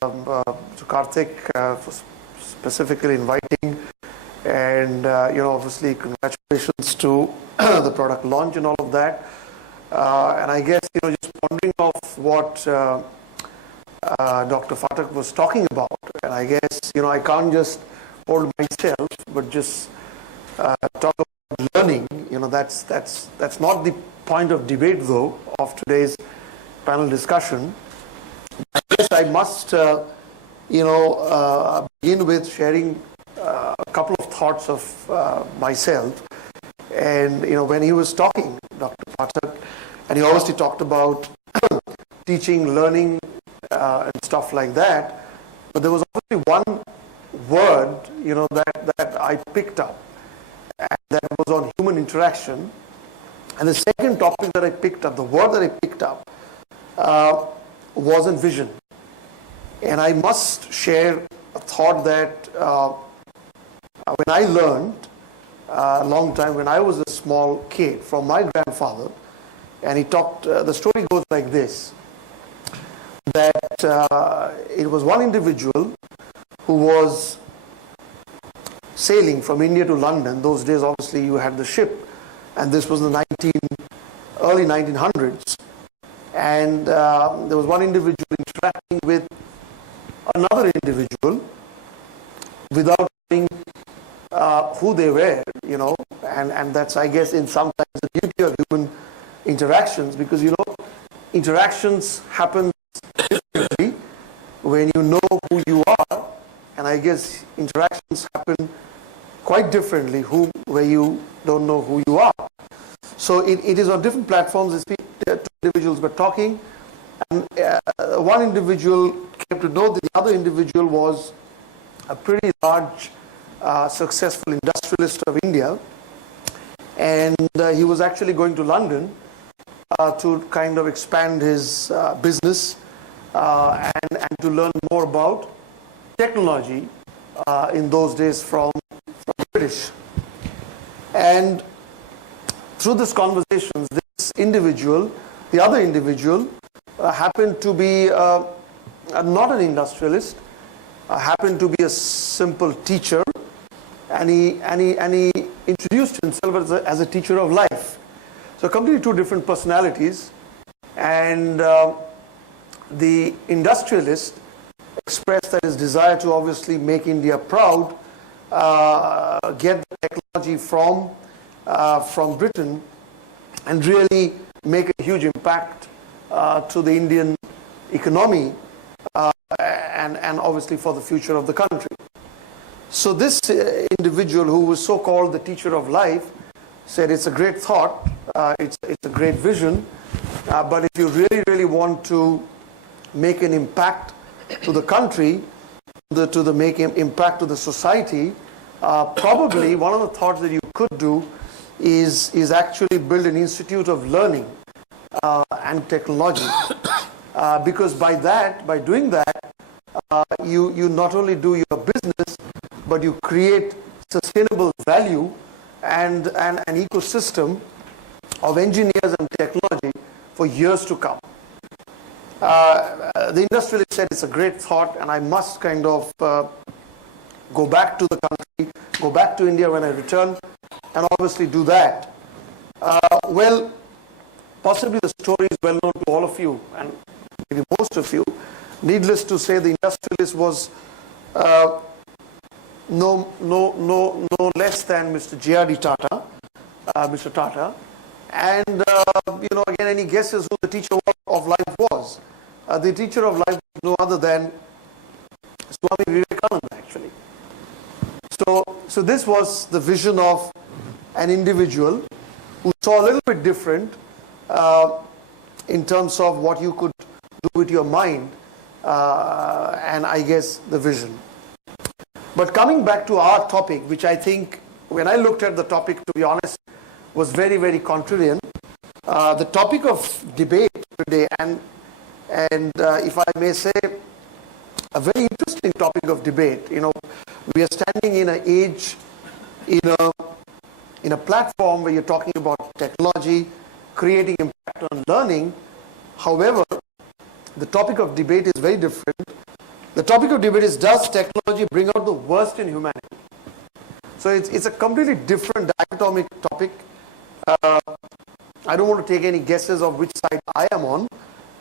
to Karthik for specifically inviting, and obviously congratulations to the product launch and all of that. And I guess just pondering off what Dr. Phatak was talking about, and I guess I can't just hold myself, but just talk about learning. That's not the point of debate though of today's panel discussion. I guess I must begin with sharing a couple of thoughts of myself. And when he was talking, Dr. Phatak, and he obviously talked about teaching, learning, and stuff like that. But there was obviously one word, that I picked up, and that was on human interaction. And the second topic that I picked up, the word that I picked up, wasn't vision. And I must share a thought that when I learned a long time, when I was a small kid, from my grandfather, and he talked, the story goes like this, that it was one individual who was sailing from India to London. Those days, obviously, you had the ship, and this was the early 1900s. And there was one individual interacting with another individual without knowing who they were, and that's, I guess, in some times the beauty of human interactions, because interactions happen differently when you know who you are, and I guess interactions happen quite differently where you don't know who you are. So it is on different platforms. Two individuals were talking, and one individual came to know that the other individual was a pretty large, successful industrialist of India, and he was actually going to London to kind of expand his business and to learn more about technology in those days from British. And through this conversations, this individual, the other individual, happened to be not an industrialist, happened to be a simple teacher, and he introduced himself as a teacher of life. So completely two different personalities, and the industrialist expressed that his desire to obviously make India proud, get the technology from Britain, and really make a huge impact to the Indian economy, and obviously for the future of the country. So this individual, who was so-called the teacher of life, said it's a great thought, it's a great vision, but if you really want to make an impact to the country, to make an impact to the society, probably one of the thoughts that you could do is actually build an institute of learning and technology, because by doing that, you not only do your business, but you create sustainable value and an ecosystem of engineers and technology for years to come. The industrialist said it's a great thought, and I must kind of go back to the country, go back to India when I return, and obviously do that. Well, possibly the story is well known to all of you, and maybe most of you. Needless to say, the industrialist was no less than Mr. J.R.D. Tata, Mr. Tata, and again, any guesses who the teacher of life was? The teacher of life was no other than Swami Vivekananda, actually. So this was the vision of an individual who saw a little bit different in terms of what you could do with your mind, and I guess the vision. But coming back to our topic, which I think, when I looked at the topic, to be honest, was very, very contrarian. The topic of debate today, and if I may say, a very interesting topic of debate. We are standing in an age, in a platform where you're talking about technology, creating impact on learning. However, the topic of debate is very different. The topic of debate is, does technology bring out the worst in humanity? So it's a completely different dichotomic topic. I don't want to take any guesses of which side I am on,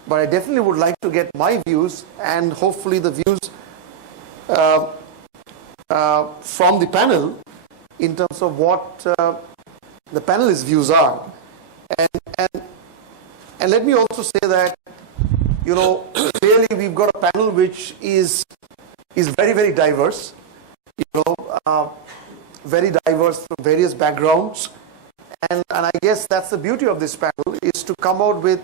but I definitely would like to get my views and hopefully the views from the panel in terms of what the panelists' views are. And let me also say that, you know, clearly we've got a panel which is very, very diverse, you know, very diverse from various backgrounds. And I guess that's the beauty of this panel, is to come out with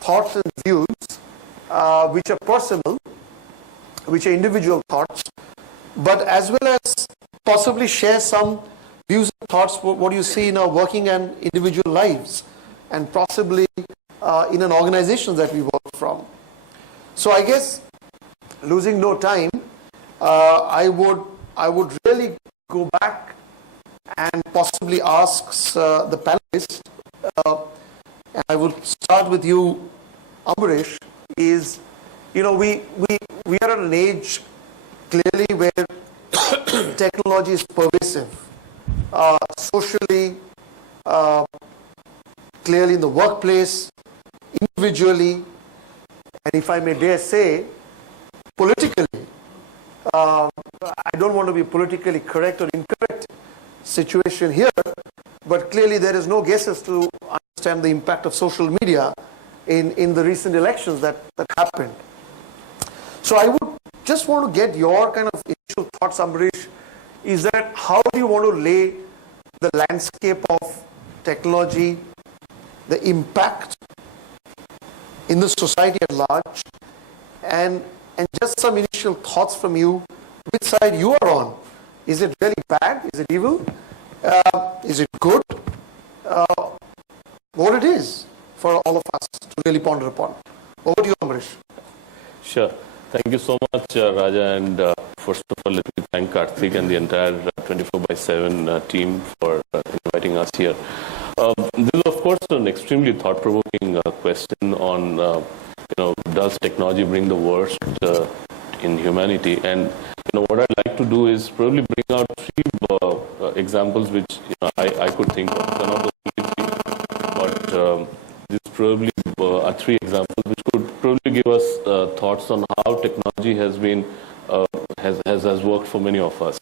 thoughts and views which are personal, which are individual thoughts, but as well as possibly share some views and thoughts, what you see in our working and individual lives, and possibly in an organization that we work from. So I guess, losing no time, I would really go back and possibly ask the panelists, and I will start with you, Ambarish, is, you know, we are at an age clearly where technology is pervasive, socially, clearly in the workplace, individually, and if I may dare say, politically. I don't want to be politically correct or incorrect situation here, but clearly there is no guesses to understand the impact of social media in the recent elections that happened. So I would just want to get your kind of initial thoughts, Ambarish, is that how do you want to lay the landscape of technology, the impact in the society at large, and just some initial thoughts from you, which side you are on. Is it really bad? Is it evil? Is it good? What it is for all of us to really ponder upon. Over to you, Ambarish. Sure. Thank you so much, Raja. And first of all, let me thank Karthik and the entire 24/7 team for inviting us here. This is, of course, an extremely thought-provoking question on, does technology bring the worst in humanity? And what I'd like to do is probably bring out three examples which I could think of. They're not only three, but these probably are three examples which could probably give us thoughts on how technology has been has worked for many of us.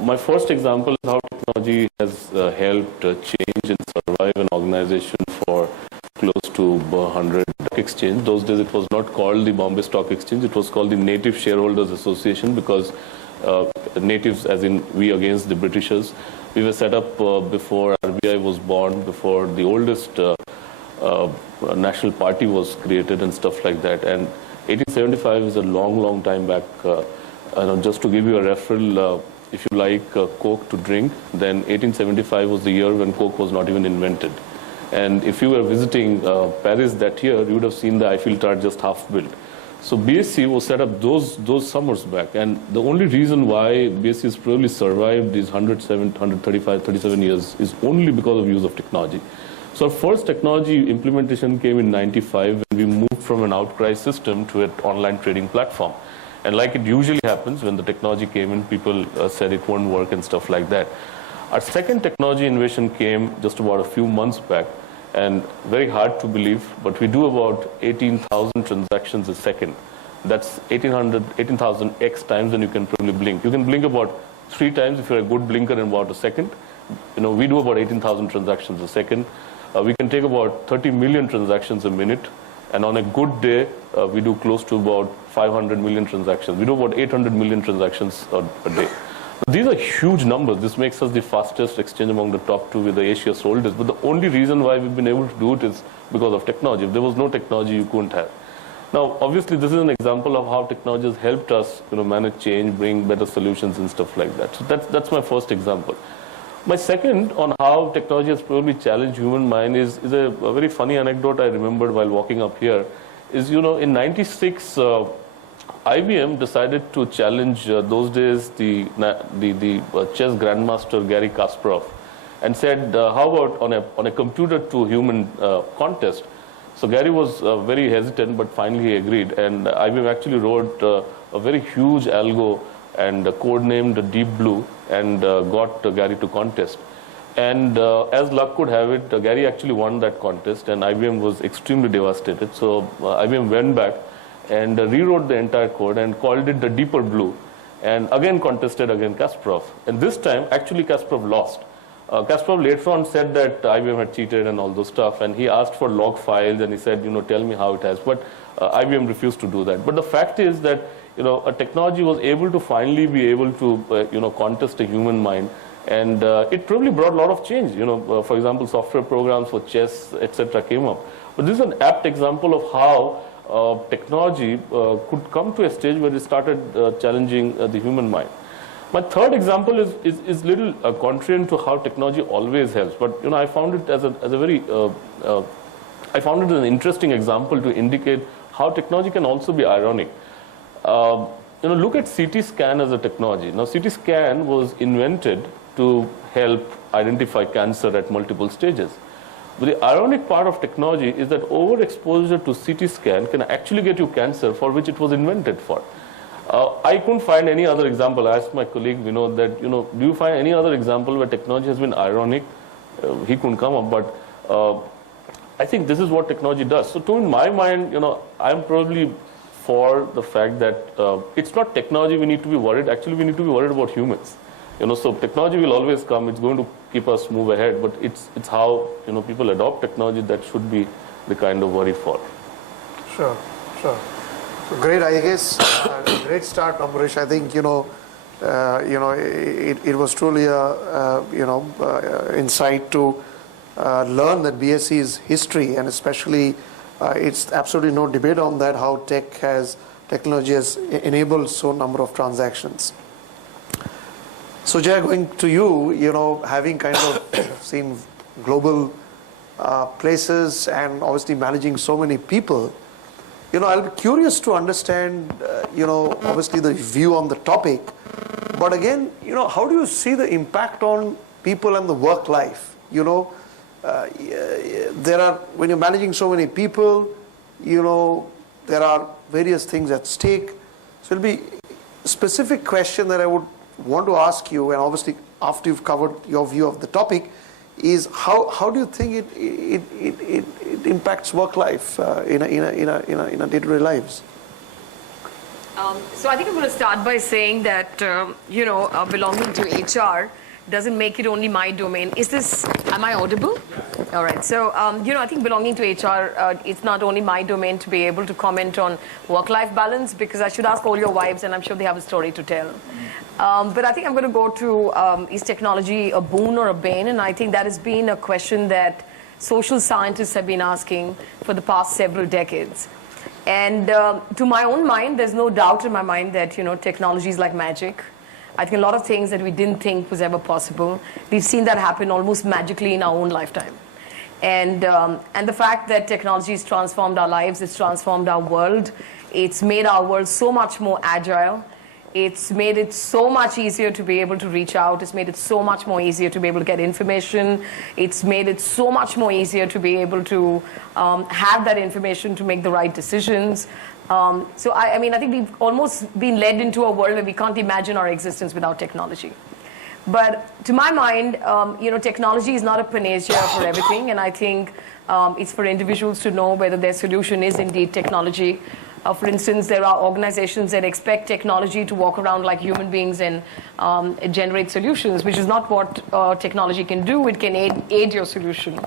My first example is how technology has helped change and survive an organization for close to 100 exchange. Those days it was not called the Bombay Stock Exchange, it was called the Native Shareholders Association, because natives, as in we against the Britishers. We were set up before RBI was born, before the oldest national party was created and stuff like that. And 1875 is a long time back. Just to give you a referral, if you like Coke to drink, then 1875 was the year when Coke was not even invented. And if you were visiting Paris that year, you would have seen the Eiffel Tower just half built. So BSC was set up those summers back. And the only reason why BSC has probably survived these 37 years is only because of use of technology. So our first technology implementation came in 95 when we moved from an outcry system to an online trading platform. And like it usually happens, when the technology came in, people said it won't work and stuff like that. Our second technology innovation came just about a few months back, and very hard to believe, but we do about 18,000 transactions a second. That's 18,000 X times, and you can probably blink. You can blink about 3 times if you're a good blinker in about a second. We do about 18,000 transactions a second. We can take about 30 million transactions a minute, and on a good day, we do close to about 500 million transactions. We do about 800 million transactions a day. These are huge numbers. This makes us the fastest exchange among the top 2 with the Asia's oldest. But the only reason why we've been able to do it is because of technology. If there was no technology, you couldn't have. Now, obviously, this is an example of how technology has helped us, manage change, bring better solutions and stuff like that. So that's my first example. My second on how technology has probably challenged human mind is a very funny anecdote I remembered while walking up here. Is, in 96, IBM decided to challenge those days the chess grandmaster Garry Kasparov, and said, how about on a computer to human contest, So Gary was very hesitant, but finally he agreed. And IBM actually wrote a very huge algo and codenamed Deep Blue and got Gary to contest. And as luck could have it, Gary actually won that contest, and IBM was extremely devastated. So IBM went back and rewrote the entire code and called it the Deeper Blue, and again contested against Kasparov. And this time, actually Kasparov lost. Kasparov later on said that IBM had cheated and all those stuff, and he asked for log files, and he said, tell me how it has. But IBM refused to do that. But the fact is that, a technology was able to finally be able to, contest a human mind. And it probably brought a lot of change. For example, software programs for chess, etc. came up. But this is an apt example of how technology could come to a stage where it started challenging the human mind. My third example is little contrarian to how technology always helps. But I found it as a very I found it an interesting example to indicate how technology can also be ironic. Look at CT scan as a technology. Now, CT scan was invented to help identify cancer at multiple stages. But the ironic part of technology is that overexposure to CT scan can actually get you cancer for which it was invented for. I couldn't find any other example. I asked my colleague Vinod that, do you find any other example where technology has been ironic? He couldn't come up, but I think this is what technology does. So in my mind, I'm probably for the fact that it's not technology we need to be worried. Actually, we need to be worried about humans. So technology will always come. It's going to keep us move ahead, but it's how, people adopt technology that should be the kind of worry for. Sure. So great, I guess, great start, Ambarish. I think, it was truly a, insight to learn that BSc is history, and especially it's absolutely no debate on that, how technology has enabled so number of transactions. Sujaya, going to you, having kind of seen global places and obviously managing so many people, I'll be curious to understand, obviously the view on the topic, but again, how do you see the impact on people and the work life? There are, when you're managing so many people, there are various things at stake. So it'll be a specific question that I would want to ask you, and obviously after you've covered your view of the topic, is how do you think it impacts work life in a day-to-day lives? So I think I'm going to start by saying that belonging to HR doesn't make it only my domain. Am I audible? Yeah. All right. So, I think belonging to HR, it's not only my domain to be able to comment on work-life balance, because I should ask all your wives, and I'm sure they have a story to tell. But I think I'm going to go to, is technology a boon or a bane? And I think that has been a question that social scientists have been asking for the past several decades. And to my own mind, there's no doubt in my mind that, technology is like magic. I think a lot of things that we didn't think was ever possible, we've seen that happen almost magically in our own lifetime. And the fact that technology has transformed our lives, it's transformed our world, it's made our world so much more agile, it's made it so much easier to be able to reach out, it's made it so much more easier to be able to get information, it's made it so much more easier to be able to have that information to make the right decisions. So I think we've almost been led into a world where we can't imagine our existence without technology. But to my mind, technology is not a panacea for everything, and I think it's for individuals to know whether their solution is indeed technology. For instance, there are organizations that expect technology to walk around like human beings and generate solutions, which is not what technology can do. It can aid your solution.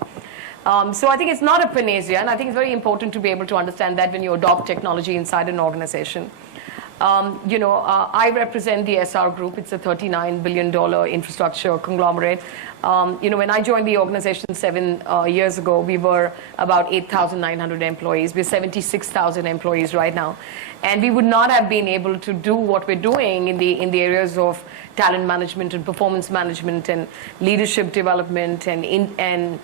So I think it's not a panacea, and I think it's very important to be able to understand that when you adopt technology inside an organization. I represent the Essar group. It's a $39 billion infrastructure conglomerate. When I joined the organization 7 years ago, we were about 8,900 employees. We're 76,000 employees right now. And we would not have been able to do what we're doing in the areas of talent management and performance management and leadership development and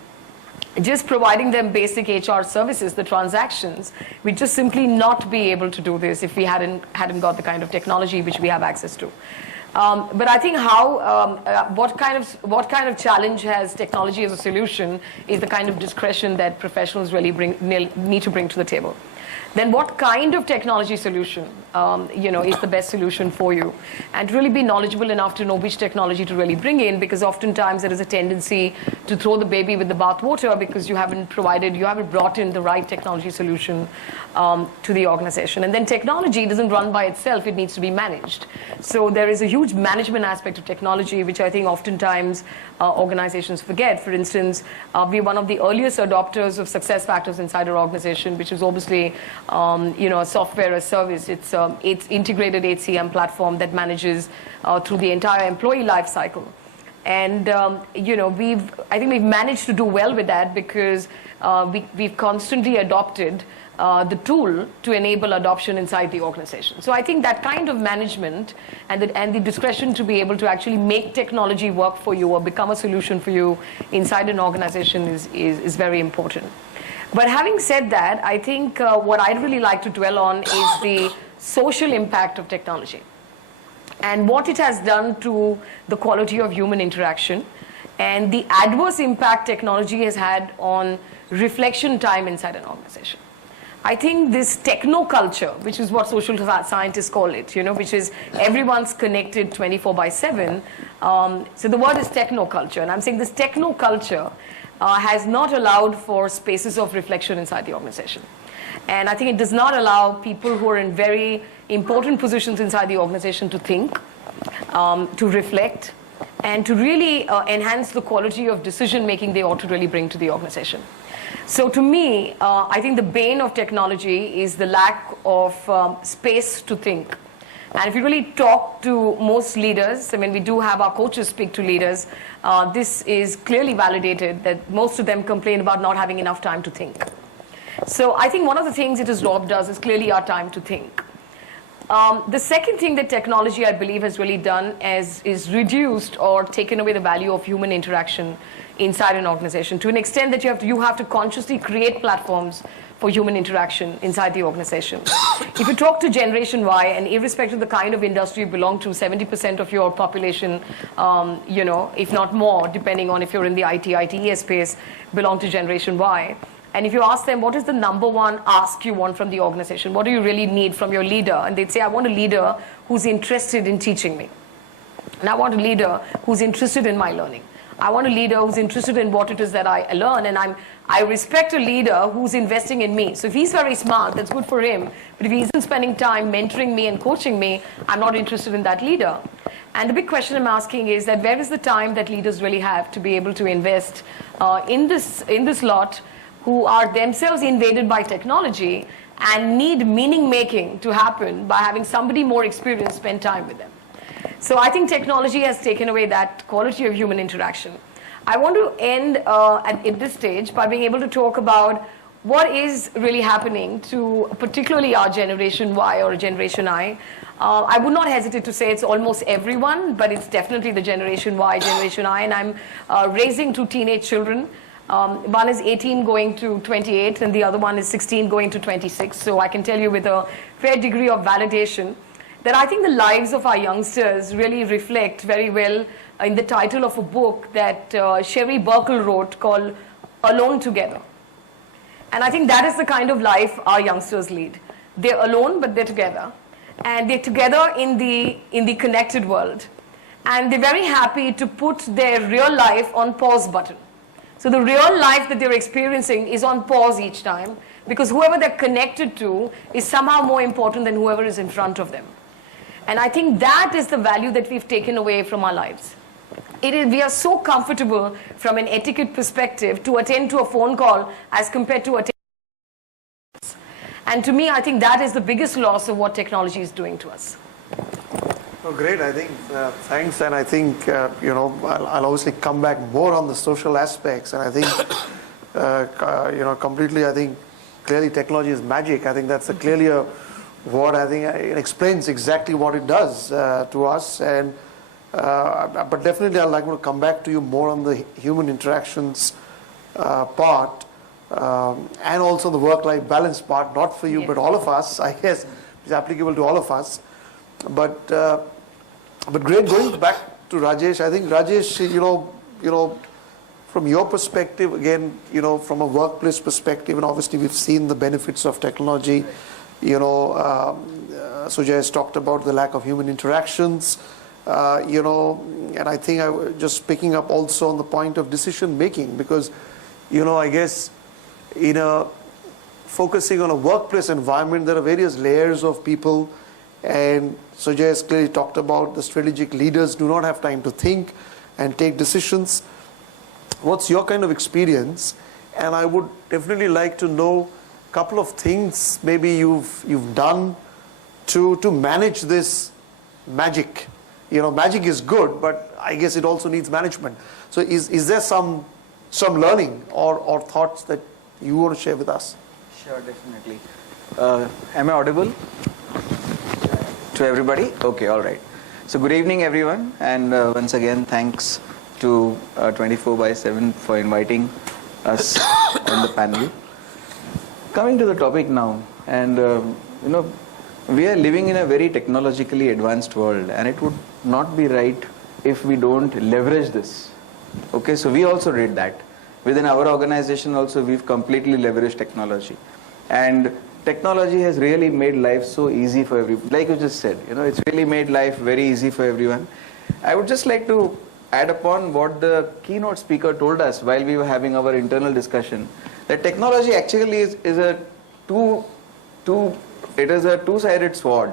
just providing them basic HR services, the transactions. We'd just simply not be able to do this if we hadn't got the kind of technology which we have access to. But I think what kind of challenge has technology as a solution is the kind of discretion that professionals really need to bring to the table. Then what kind of technology solution, is the best solution for you? And to really be knowledgeable enough to know which technology to really bring in, because oftentimes there is a tendency to throw the baby with the bathwater because you haven't brought in the right technology solution to the organization. And then technology doesn't run by itself, it needs to be managed. So there is a huge management aspect of technology, which I think oftentimes organizations forget. For instance, we're one of the earliest adopters of success factors inside our organization, which is obviously a software as service. It's integrated HCM platform that manages through the entire employee life cycle. And I think we've managed to do well with that because we've constantly adopted the tool to enable adoption inside the organization. So I think that kind of management and the discretion to be able to actually make technology work for you or become a solution for you inside an organization is very important. But having said that, I think what I'd really like to dwell on is the social impact of technology and what it has done to the quality of human interaction and the adverse impact technology has had on reflection time inside an organization. I think this techno-culture, which is what social scientists call it, which is everyone's connected 24/7. So the word is techno-culture, and I'm saying this techno-culture has not allowed for spaces of reflection inside the organization. And I think it does not allow people who are in very important positions inside the organization to think, to reflect, and to really enhance the quality of decision making they ought to really bring to the organization. So to me, I think the bane of technology is the lack of space to think. And if you really talk to most leaders, I mean, we do have our coaches speak to leaders, this is clearly validated that most of them complain about not having enough time to think. So I think one of the things it has robbed us is clearly our time to think. The second thing that technology, I believe, has really done is reduced or taken away the value of human interaction inside an organization to an extent that you have to consciously create platforms for human interaction inside the organization. If you talk to Generation Y, and irrespective of the kind of industry you belong to, 70% of your population, if not more, depending on if you're in the ITES space, belong to Generation Y. And if you ask them, what is the number one ask you want from the organization? What do you really need from your leader? And they'd say, I want a leader who's interested in teaching me. And I want a leader who's interested in my learning. I want a leader who's interested in what it is that I learn, and I respect a leader who's investing in me. So if he's very smart, that's good for him. But if he isn't spending time mentoring me and coaching me, I'm not interested in that leader. And the big question I'm asking is that where is the time that leaders really have to be able to invest in this lot who are themselves invaded by technology and need meaning making to happen by having somebody more experienced spend time with them. So I think technology has taken away that quality of human interaction. I want to end at this stage by being able to talk about what is really happening to particularly our Generation Y or Generation I. I would not hesitate to say it's almost everyone, but it's definitely the Generation Y, Generation I, and I'm raising two teenage children. One is 18 going to 28, and the other one is 16 going to 26. So I can tell you with a fair degree of validation that I think the lives of our youngsters really reflect very well in the title of a book that Sherry Burkle wrote called Alone Together. And I think that is the kind of life our youngsters lead. They're alone, but they're together. And they're together in the connected world. And they're very happy to put their real life on pause button. So the real life that they're experiencing is on pause each time, because whoever they're connected to is somehow more important than whoever is in front of them. And I think that is the value that we've taken away from our lives. We are so comfortable from an etiquette perspective to attend to a phone call as compared to attend. And to me, I think that is the biggest loss of what technology is doing to us. Oh, great. I think, thanks. And I think, I'll obviously come back more on the social aspects. And I think, completely, I think clearly technology is magic. I think that's clearly what I think it explains exactly what it does to us. And but definitely I'd like to come back to you more on the human interactions part and also the work-life balance part, not for you, but all of us, I guess, it's applicable to all of us. But But great, going back to Rajesh, I think Rajesh, from your perspective, again, from a workplace perspective, and obviously we've seen the benefits of technology. Sujaya has talked about the lack of human interactions, and I think just picking up also on the point of decision making, because, I guess, focusing on a workplace environment, there are various layers of people, and Sujaya has clearly talked about the strategic leaders do not have time to think and take decisions. What's your kind of experience? And I would definitely like to know a couple of things maybe you've done to manage this magic. Magic is good, but I guess it also needs management. So is there some learning or thoughts that you want to share with us? Sure, definitely. Am I audible to everybody? Okay, all right. So good evening, everyone, and once again, thanks to 24/7 for inviting us on the panel. Coming to the topic now, and we are living in a very technologically advanced world, and it would not be right if we don't leverage this. Okay, so we also did that. Within our organization also, we've completely leveraged technology. And technology has really made life so easy for everyone. Like you just said, it's really made life very easy for everyone. I would just like to add upon what the keynote speaker told us while we were having our internal discussion, that technology actually is a two-sided sword.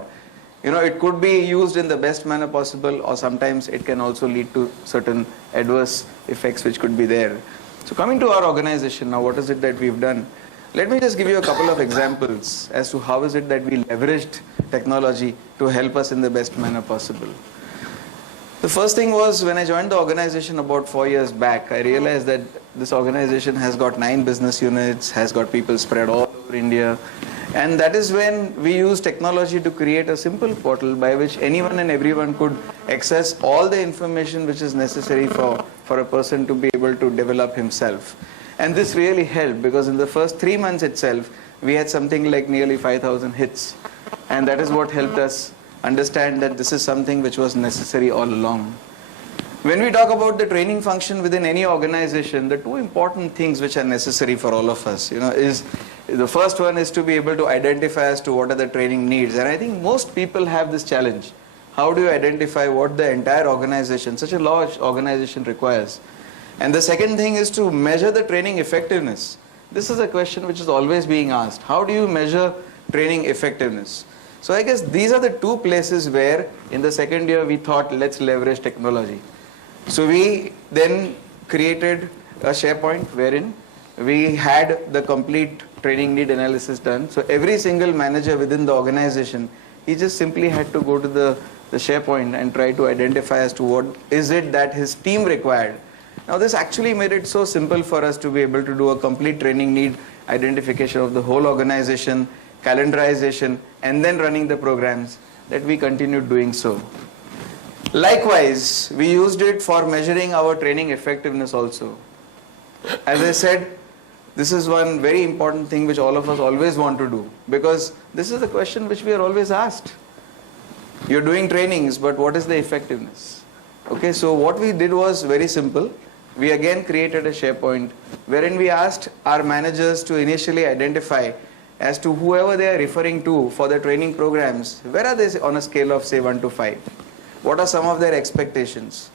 It could be used in the best manner possible, or sometimes it can also lead to certain adverse effects which could be there. So coming to our organization now, what is it that we've done? Let me just give you a couple of examples as to how is it that we leveraged technology to help us in the best manner possible. The first thing was, when I joined the organization about 4 years back, I realized that this organization has got 9 business units, has got people spread all over India. And that is when we used technology to create a simple portal by which anyone and everyone could access all the information which is necessary for a person to be able to develop himself. And this really helped, because in the first 3 months itself, we had something like nearly 5,000 hits. And that is what helped us understand that this is something which was necessary all along. When we talk about the training function within any organization, the 2 important things which are necessary for all of us, is the first one is to be able to identify as to what are the training needs. And I think most people have this challenge. How do you identify what the entire organization, such a large organization, requires? And the second thing is to measure the training effectiveness. This is a question which is always being asked. How do you measure training effectiveness? So I guess these are the 2 places where in the second year we thought, let's leverage technology. So we then created a SharePoint wherein we had the complete training need analysis done. So every single manager within the organization, he just simply had to go to the SharePoint and try to identify as to what is it that his team required. Now this actually made it so simple for us to be able to do a complete training need identification of the whole organization, calendarization, and then running the programs, that we continued doing so. Likewise, we used it for measuring our training effectiveness also. As I said, this is one very important thing which all of us always want to do, because this is the question which we are always asked. You're doing trainings, but what is the effectiveness? Okay, so what we did was very simple. We again created a SharePoint wherein we asked our managers to initially identify as to whoever they are referring to for the training programs, where are they on a scale of say 1 to 5? What are some of their expectations?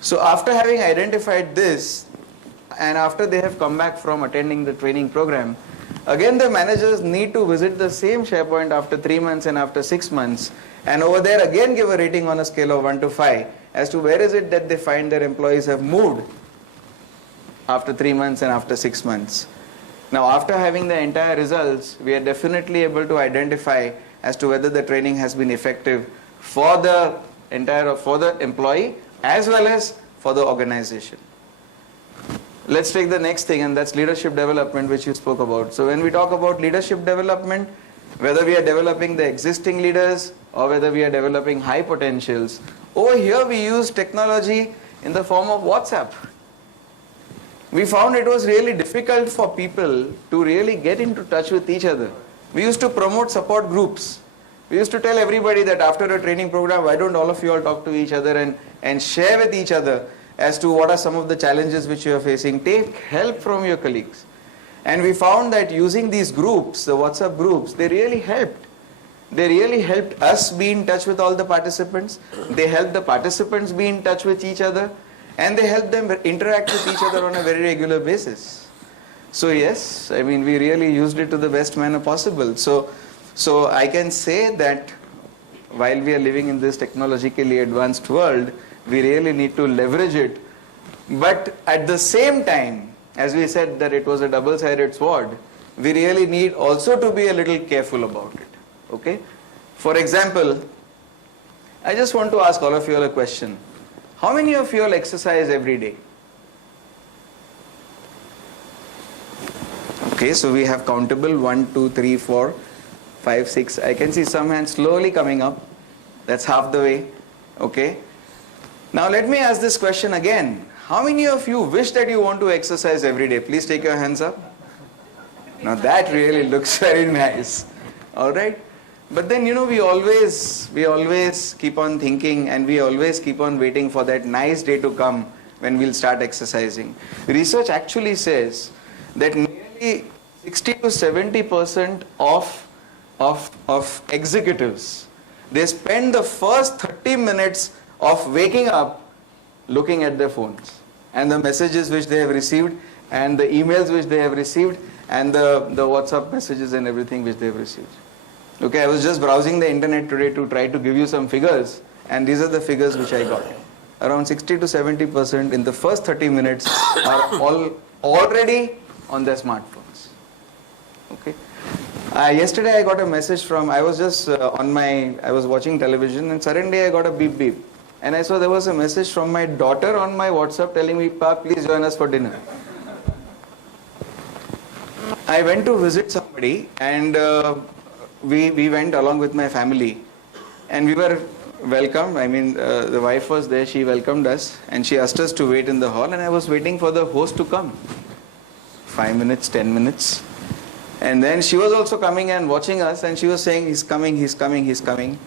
So after having identified this, and after they have come back from attending the training program, again the managers need to visit the same SharePoint after 3 months and after 6 months, and over there again give a rating on a scale of 1 to 5 as to where is it that they find their employees have moved after 3 months and after 6 months. Now after having the entire results, we are definitely able to identify as to whether the training has been effective for the employee as well as for the organization. Let's take the next thing, and that's leadership development, which you spoke about. So when we talk about leadership development, whether we are developing the existing leaders or whether we are developing high potentials, over here we use technology in the form of WhatsApp. We found it was really difficult for people to really get into touch with each other. We used to promote support groups. We used to tell everybody that after a training program, why don't all of you all talk to each other and share with each other as to what are some of the challenges which you are facing. Take help from your colleagues. And we found that using these groups, the WhatsApp groups, they really helped. They really helped us be in touch with all the participants. They helped the participants be in touch with each other. And they helped them interact with each other on a very regular basis. So yes, I mean, we really used it to the best manner possible. So I can say that while we are living in this technologically advanced world, we really need to leverage it. But at the same time, as we said that it was a double-sided sword, we really need also to be a little careful about it. Okay? For example, I just want to ask all of you all a question. How many of you all exercise every day? Okay, so we have countable 1, 2, 3, 4, 5, 6. I can see some hands slowly coming up. That's half the way. Okay. Now let me ask this question again. How many of you wish that you want to exercise every day? Please take your hands up. Now that really looks very nice. All right. But then, we always keep on thinking, and we always keep on waiting for that nice day to come when we'll start exercising. Research actually says that nearly 60 to 70% of executives, they spend the first 30 minutes of waking up looking at their phones and the messages which they have received and the emails which they have received and the WhatsApp messages and everything which they have received. Okay, I was just browsing the internet today to try to give you some figures, and these are the figures which I got. Around 60 to 70% in the first 30 minutes are already on their smartphones. Okay. Yesterday I got a message from, I was just I was watching television, and suddenly I got a beep beep. And I saw there was a message from my daughter on my WhatsApp telling me, "Pa, please join us for dinner." I went to visit somebody, and we went along with my family, and we were welcomed. I mean, the wife was there, she welcomed us, and she asked us to wait in the hall, and I was waiting for the host to come. 5 minutes, 10 minutes. And then she was also coming and watching us, and she was saying, "He's coming, he's coming, he's coming."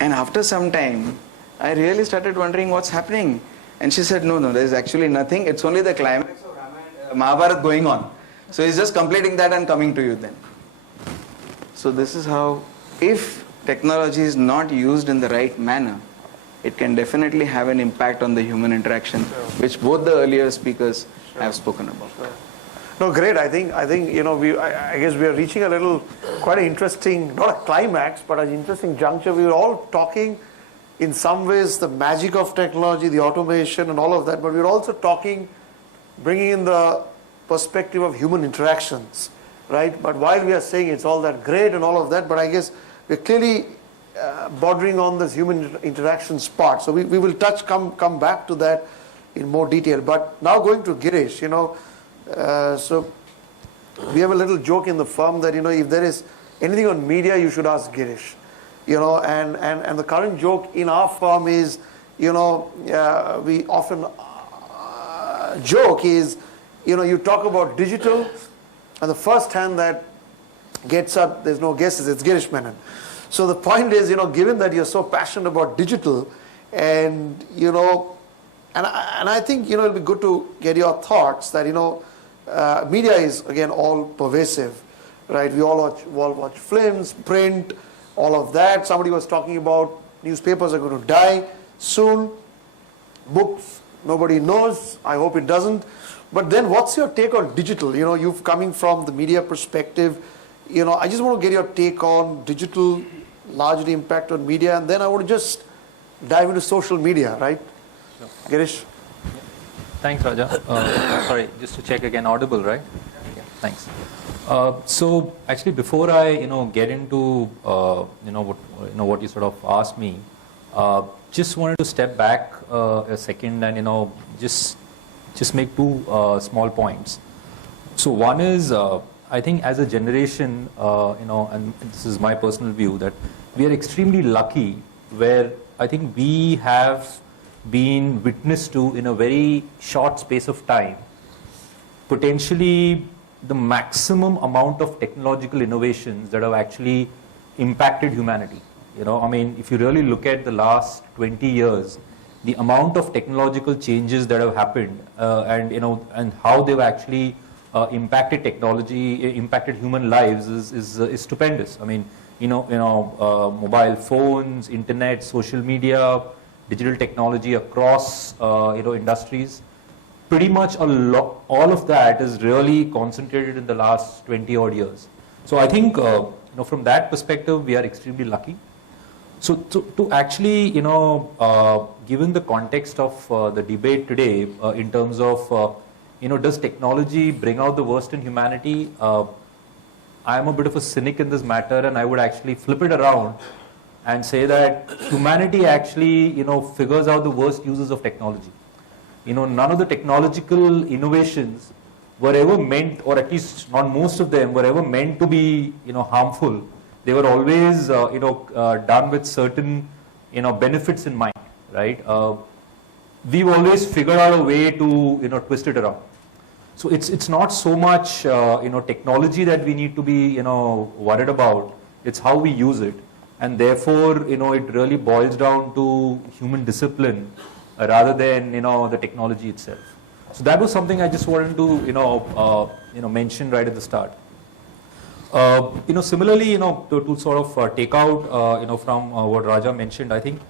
And after some time, I really started wondering what's happening. And she said, no, there's actually nothing. It's only the climax of Mahabharata going on. So he's just completing that and coming to you then. So this is how, if technology is not used in the right manner, it can definitely have an impact on the human interaction, which both the earlier speakers have spoken about. No, great. I think I guess we are reaching quite an interesting, not a climax, but an interesting juncture. We were all talking, in some ways, the magic of technology, the automation, and all of that. But we were also talking, bringing in the perspective of human interactions, right? But while we are saying it's all that great and all of that, but I guess we're clearly bordering on this human interactions part. So we will come back to that in more detail. But now going to Girish, so we have a little joke in the firm that, if there is anything on media, you should ask Girish. And the current joke in our firm is, we often joke is, you talk about digital, and the first hand that gets up, there's no guesses, it's Girish Menon. So the point is, given that you're so passionate about digital, and, and I think, it'll be good to get your thoughts that, media is, again, all pervasive, right? We all watch films, print, all of that. Somebody was talking about newspapers are going to die soon. Books, nobody knows. I hope it doesn't. But then what's your take on digital? You've coming from the media perspective. I just want to get your take on digital, largely impact on media. And then I want to just dive into social media, right? Sure. Girish? Thanks, Raja. Sorry, just to check again, audible, right? Yeah, thanks. So actually, before I get into what you sort of asked me, just wanted to step back a second and just make two small points. So one is I think as a generation, and this is my personal view, that we are extremely lucky where I think we have been witness to, in a very short space of time, potentially the maximum amount of technological innovations that have actually impacted humanity. I mean, if you really look at the last 20 years, the amount of technological changes that have happened, and how they've actually impacted technology, impacted human lives is stupendous. I mean, mobile phones, internet, social media, digital technology across industries. Pretty much all of that is really concentrated in the last 20 odd years. So I think from that perspective, we are extremely lucky. So to actually, given the context of the debate today, in terms of, does technology bring out the worst in humanity? I am a bit of a cynic in this matter, and I would actually flip it around and say that humanity actually, figures out the worst uses of technology. None of the technological innovations were ever meant, or at least not most of them, were ever meant to be, harmful. They were always, done with certain, benefits in mind, right? We've always figured out a way to, twist it around. So it's not so much, technology that we need to be, worried about. It's how we use it. And therefore, it really boils down to human discipline rather than, the technology itself. So that was something I just wanted to, mention right at the start. Similarly, to sort of take out, from what Raja mentioned, I think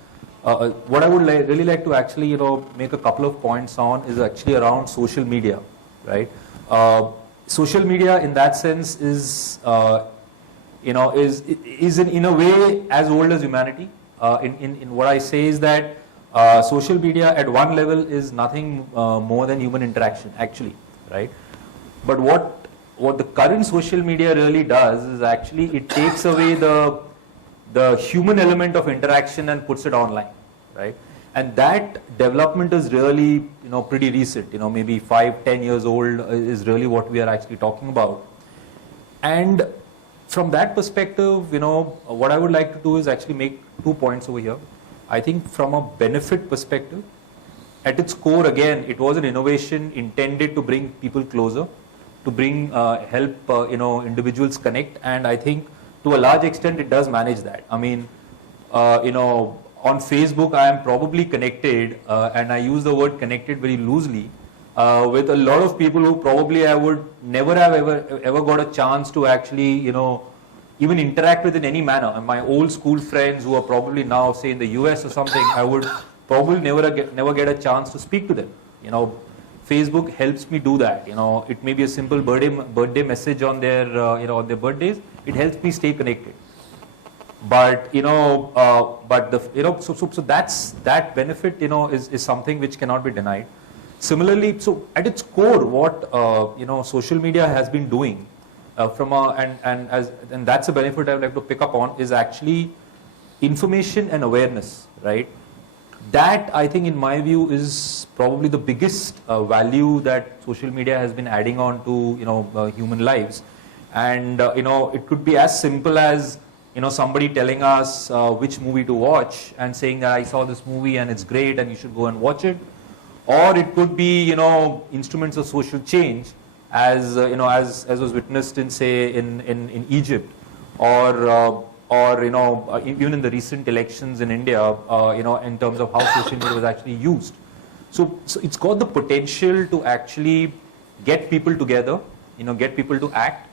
what I would really like to actually, make a couple of points on is actually around social media, right? Social media, in that sense, is in a way as old as humanity. In what I say is that social media at one level is nothing more than human interaction, actually, right? But what the current social media really does is actually it takes away the human element of interaction and puts it online, right? And that development is really, pretty recent, maybe 5-10 years old is really what we are actually talking about. And from that perspective, what I would like to do is actually make 2 points over here. I think from a benefit perspective, at its core, again, it was an innovation intended to bring people closer, to bring help individuals connect, and I think to a large extent it does manage that. I mean, on Facebook I am probably connected, and I use the word connected very loosely, with a lot of people who probably I would never have ever got a chance to actually even interact with in any manner. And my old school friends who are probably now, say, in the US or something, I would probably never get a chance to speak to them. Facebook helps me do that. It may be a simple birthday message on their on their birthdays. It helps me stay connected. But so that's that benefit is something which cannot be denied. Similarly, so at its core, what social media has been doing and that's a benefit I would like to pick up on, is actually information and awareness, right? That, I think, in my view, is probably the biggest value that social media has been adding on to human lives. And it could be as simple as somebody telling us which movie to watch and saying that I saw this movie and it's great and you should go and watch it. Or it could be instruments of social change, as as was witnessed in, say, in Egypt, or even in the recent elections in India, in terms of how social media was actually used. So it's got the potential to actually get people together, get people to act.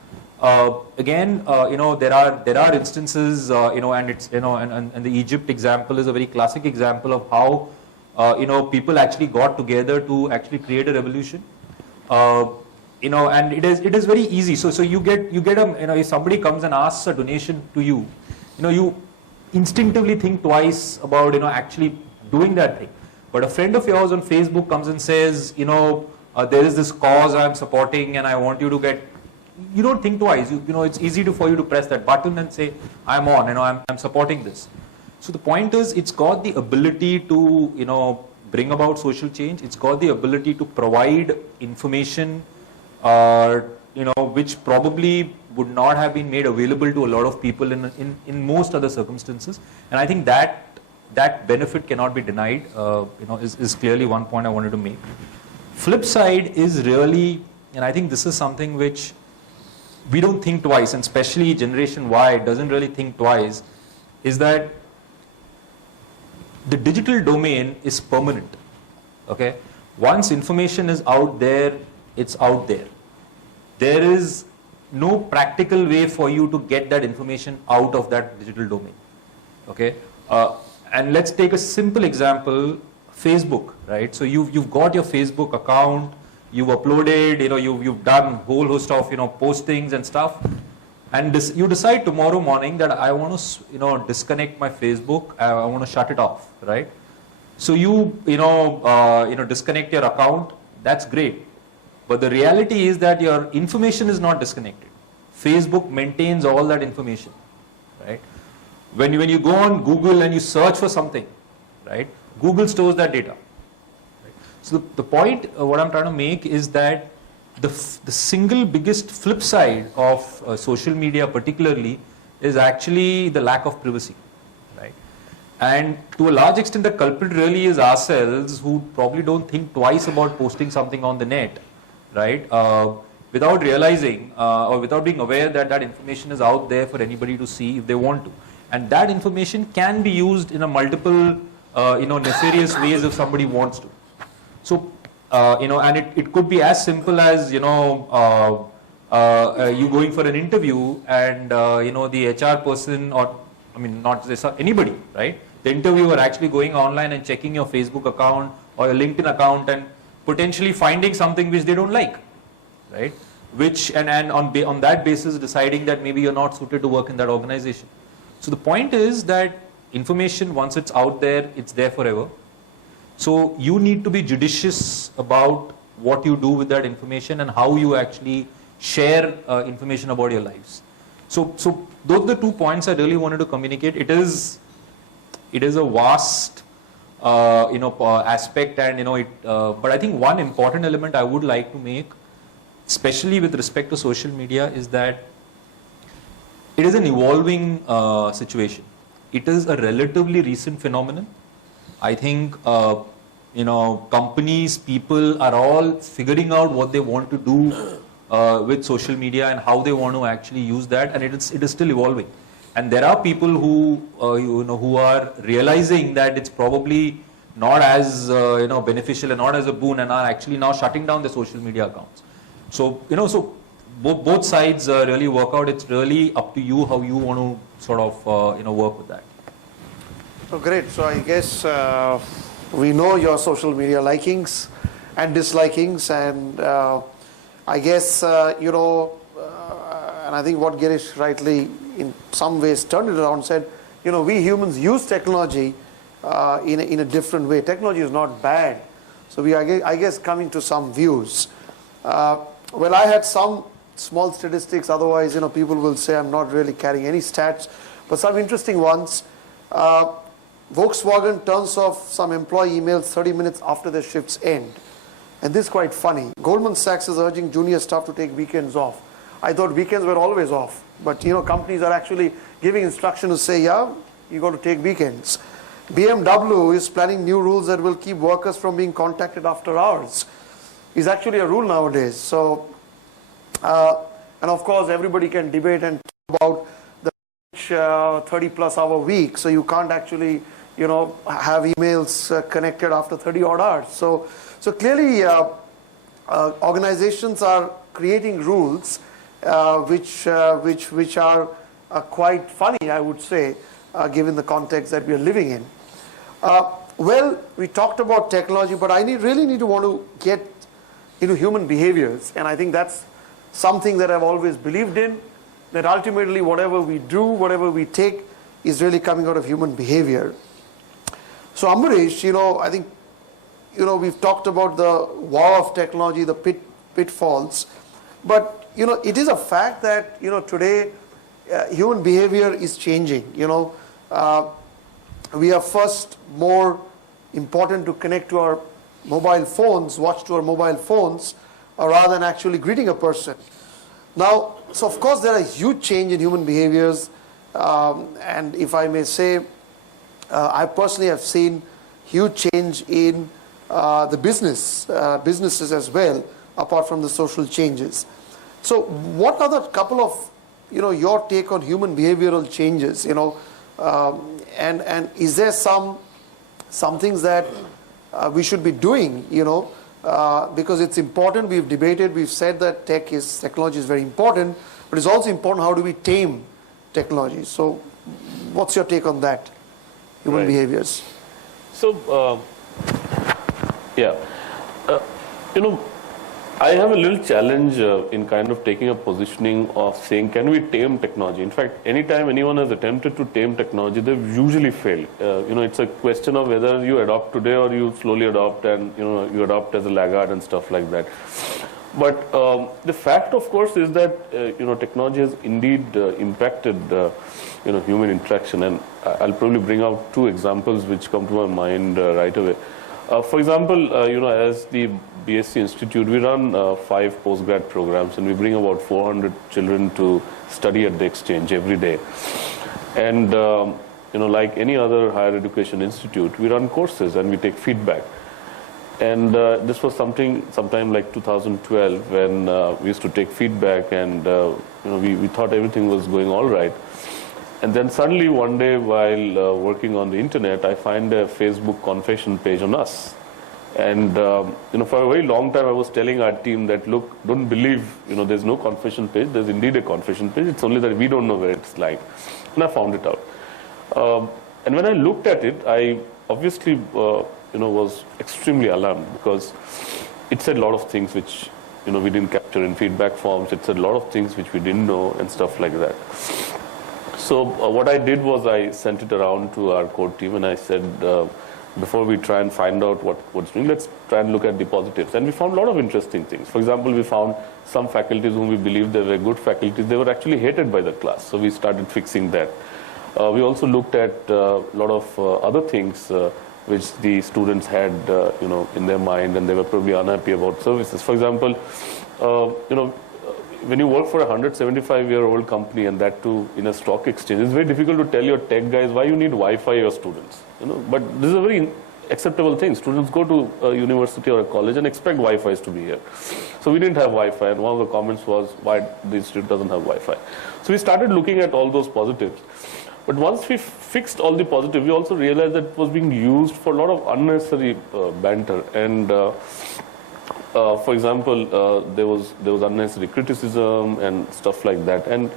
Again, there are instances, and it's, and the Egypt example is a very classic example of how, people actually got together to actually create a revolution. And it is very easy. So you get if somebody comes and asks a donation to you, you instinctively think twice about, actually doing that thing. But a friend of yours on Facebook comes and says, there is this cause I'm supporting and I want you to get, you don't think twice. It's easy for you to press that button and say, I'm on, I'm supporting this. So the point is, it's got the ability to, bring about social change. It's got the ability to provide information, which probably would not have been made available to a lot of people in most other circumstances. And I think that benefit cannot be denied, is clearly one point I wanted to make. Flip side is really, and I think this is something which we don't think twice, and especially Generation Y doesn't really think twice, is that the digital domain is permanent. Okay? Once information is out there, it's out there. There is no practical way for you to get that information out of that digital domain. Okay? And let's take a simple example, Facebook, right? So you've got your Facebook account, you've uploaded, you've done whole host of, postings and stuff, and you decide tomorrow morning that I want to, disconnect my Facebook, I want to shut it off, right? So you disconnect your account, that's great. But the reality is that your information is not disconnected. Facebook maintains all that information, right? When you go on Google and you search for something, right? Google stores that data. Right? So the point, what I'm trying to make is that the single biggest flip side of social media particularly is actually the lack of privacy, right? And to a large extent, the culprit really is ourselves, who probably don't think twice about posting something on the net, right? Without realizing or without being aware that that information is out there for anybody to see if they want to. And that information can be used in a multiple, nefarious ways if somebody wants to. So, and it could be as simple as, you going for an interview and, the HR person, or, not this, anybody, right? The interviewer actually going online and checking your Facebook account or your LinkedIn account and potentially finding something which they don't like, right? Which, and on that basis deciding that maybe you're not suited to work in that organization. So the point is that information, once it's out there, it's there forever. So you need to be judicious about what you do with that information and how you actually share information about your lives. So those are the 2 points I really wanted to communicate. It is a vast aspect, and but I think one important element I would like to make, especially with respect to social media, is that it is an evolving situation. It is a relatively recent phenomenon. I think companies, people are all figuring out what they want to do with social media and how they want to actually use that, and it is still evolving. And there are people who who are realizing that it's probably not as beneficial and not as a boon, and are actually now shutting down the social media accounts. So both sides really work out. It's really up to you how you want to sort of work with that. So great. So I guess we know your social media likings and dislikings, and I guess and I think what Girish rightly in some ways turned it around, said, we humans use technology in a different way. Technology is not bad. So we are, I guess, coming to some views. Well, I had some small statistics, otherwise, people will say I'm not really carrying any stats, but some interesting ones. Volkswagen turns off some employee emails 30 minutes after their shifts end. And this is quite funny. Goldman Sachs is urging junior staff to take weekends off. I thought weekends were always off, but companies are actually giving instruction to say, yeah, you got to take weekends. BMW is planning new rules that will keep workers from being contacted after hours. It's actually a rule nowadays. So, and of course, everybody can debate and talk about the 30-plus hour week. So you can't actually, have emails connected after 30 odd hours. So clearly, organizations are creating rules which are quite funny, I would say, given the context that we are living in. Well, we talked about technology, but I really need to want to get into human behaviors, and I think that's something that I've always believed in, that ultimately whatever we do, whatever we take, is really coming out of human behavior. So Ambarish, I think, we've talked about the wow of technology, the pitfalls, but it is a fact that today human behavior is changing. We are first more important to connect to our mobile phones, watch to our mobile phones, rather than actually greeting a person. Now, so of course there are huge change in human behaviors, and if I may say, I personally have seen huge change in the businesses as well, apart from the social changes. So what are the couple of, your take on human behavioral changes, and is there some things that we should be doing, because it's important. We've debated, we've said that technology is very important, but it's also important how do we tame technology. So what's your take on that, human behaviors? So, I have a little challenge in kind of taking a positioning of saying, can we tame technology? In fact, anytime anyone has attempted to tame technology, they've usually failed. It's a question of whether you adopt today or you slowly adopt and, you adopt as a laggard and stuff like that. But the fact, of course, is that, technology has indeed impacted, human interaction. And I'll probably bring out two examples which come to my mind right away. For example, as the BSc Institute, we run 5 postgrad programs, and we bring about 400 children to study at the exchange every day. And, like any other higher education institute, we run courses and we take feedback. And this was sometime like 2012 when we used to take feedback, and we thought everything was going all right. And then suddenly one day while working on the internet, I find a Facebook confession page on us. And for a very long time I was telling our team that, look, don't believe, there's no confession page. There's indeed a confession page. It's only that we don't know where it's lying. And I found it out. And when I looked at it, I obviously was extremely alarmed, because it said a lot of things which we didn't capture in feedback forms. It said a lot of things which we didn't know and stuff like that. So what I did was I sent it around to our core team, and I said, before we try and find out what's doing, let's try and look at the positives. And we found a lot of interesting things. For example, we found some faculties whom we believed they were good faculties, they were actually hated by the class. So we started fixing that. We also looked at a lot of other things which the students had, in their mind, and they were probably unhappy about services. For example, when you work for a 175-year-old company, and that too in a stock exchange, it's very difficult to tell your tech guys why you need Wi-Fi your students. But this is a very acceptable thing. Students go to a university or a college and expect Wi-Fi's to be here. So we didn't have Wi-Fi, and one of the comments was why the institute doesn't have Wi-Fi. So we started looking at all those positives. But once we fixed all the positives, we also realized that it was being used for a lot of unnecessary banter. And for example, there was unnecessary criticism and stuff like that. And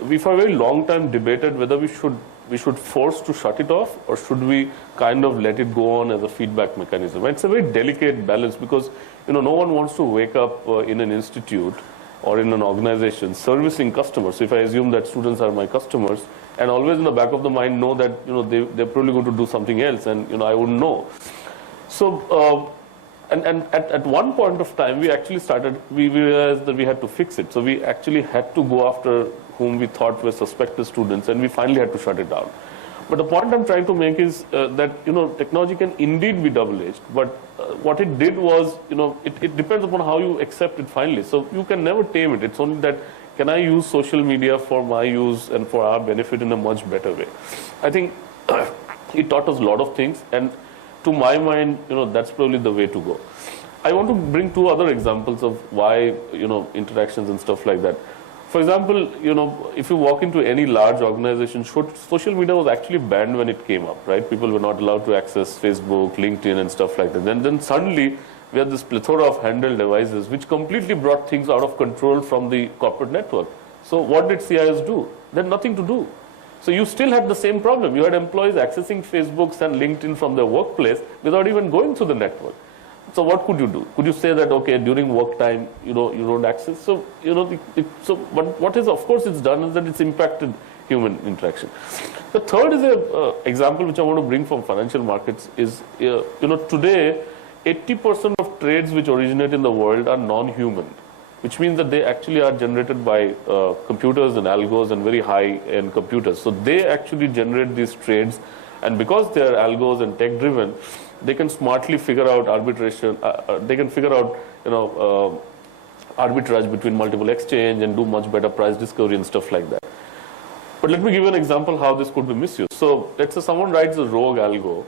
we for a very long time debated whether we should force to shut it off, or should we kind of let it go on as a feedback mechanism. And it's a very delicate balance, because no one wants to wake up in an institute or in an organization servicing customers. So if I assume that students are my customers, and always in the back of the mind know that they're probably going to do something else, and I wouldn't know. So and at one point of time we realized that we had to fix it. So we actually had to go after whom we thought were suspected students, and we finally had to shut it down. But the point I'm trying to make is that technology can indeed be double-edged, but what it did was it depends upon how you accept it finally. So you can never tame it. It's only that, can I use social media for my use and for our benefit in a much better way? I think it taught us a lot of things, and to my mind, that's probably the way to go. I want to bring 2 other examples of why, interactions and stuff like that. For example, if you walk into any large organization, social media was actually banned when it came up, right? People were not allowed to access Facebook, LinkedIn, and stuff like that. Then suddenly, we had this plethora of handheld devices, which completely brought things out of control from the corporate network. So what did CIOs do? They had nothing to do. So you still had the same problem. You had employees accessing Facebooks and LinkedIn from their workplace without even going through the network. So what could you do? Could you say that, okay, during work time, you don't access? So, but what is, of course, it's done is that it's impacted human interaction. The third is a example which I want to bring from financial markets is, today, 80% of trades which originate in the world are non-human, which means that they actually are generated by computers and algos and very high-end computers. So they actually generate these trades, and because they are algos and tech-driven, they can smartly figure out arbitration. They can figure out, arbitrage between multiple exchange and do much better price discovery and stuff like that. But let me give you an example how this could be misused. So let's say someone writes a rogue algo,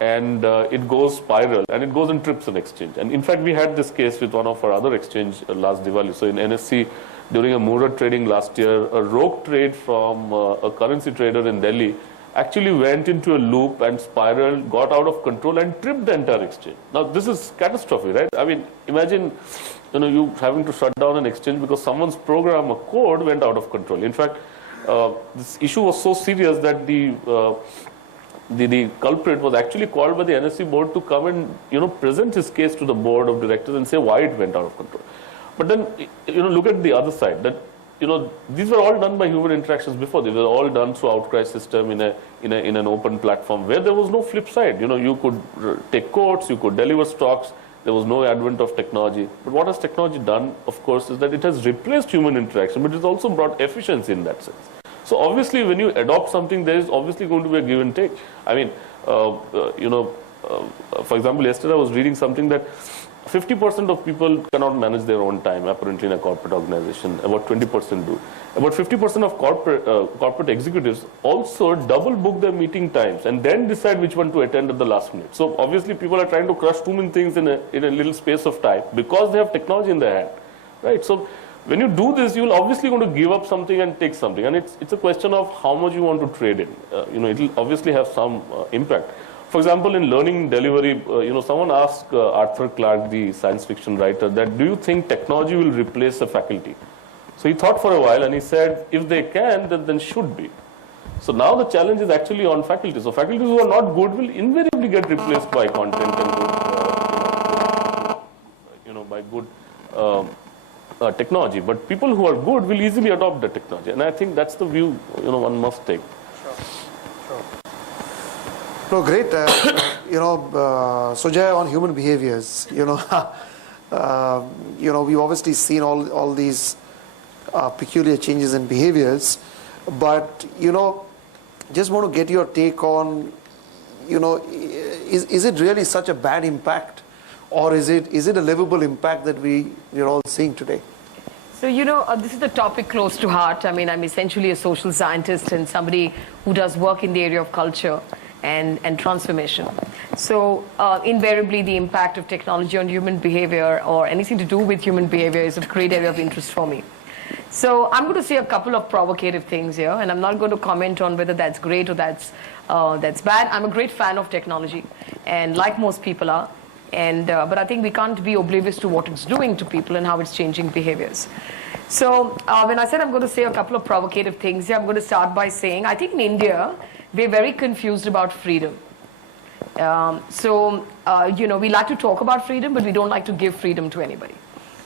and it goes spiral, and it goes and trips an exchange. And in fact, we had this case with one of our other exchange last Diwali. So in NSE, during a Murat trading last year, a rogue trade from a currency trader in Delhi actually went into a loop and spiraled, got out of control, and tripped the entire exchange. Now, this is catastrophe, right? I mean, imagine you having to shut down an exchange because someone's program, a code, went out of control. In fact, this issue was so serious that the culprit was actually called by the NSE board to come and present his case to the board of directors and say why it went out of control. But then look at the other side, that these were all done by human interactions before. They were all done through outcry system in an open platform where there was no flip side. You could take quotes, you could deliver stocks. There was no advent of technology. But what has technology done, of course, is that it has replaced human interaction, but it's also brought efficiency in that sense. So obviously, when you adopt something, there is obviously going to be a give and take. I mean, for example, yesterday I was reading something that 50% of people cannot manage their own time, apparently, in a corporate organization. About 20% do. About 50% of corporate executives also double book their meeting times and then decide which one to attend at the last minute. So obviously, people are trying to crush too many things in a little space of time because they have technology in their hand, right? So when you do this, you'll obviously going to give up something and take something, and it's a question of how much you want to trade in. It'll obviously have some impact. For example, in learning delivery, someone asked Arthur Clarke, the science fiction writer, that do you think technology will replace a faculty? So he thought for a while and he said, if they can, then should be. So now the challenge is actually on faculty. So faculties who are not good will invariably get replaced by content and by good technology. But people who are good will easily adopt the technology. And I think that's the view one must take. No, great. Sujaya, on human behaviors, we've obviously seen all these peculiar changes in behaviors, but, just want to get your take on, is it really such a bad impact, or is it a livable impact that we're all seeing today? So, this is the topic close to heart. I mean, I'm essentially a social scientist and somebody who does work in the area of culture and transformation. So invariably the impact of technology on human behavior or anything to do with human behavior is a great area of interest for me. So I'm going to say a couple of provocative things here, and I'm not going to comment on whether that's great or that's bad. I'm a great fan of technology, and like most people are, but I think we can't be oblivious to what it's doing to people and how it's changing behaviors. So when I said I'm going to say a couple of provocative things here, I'm going to start by saying I think in India we're very confused about freedom. We like to talk about freedom, but we don't like to give freedom to anybody.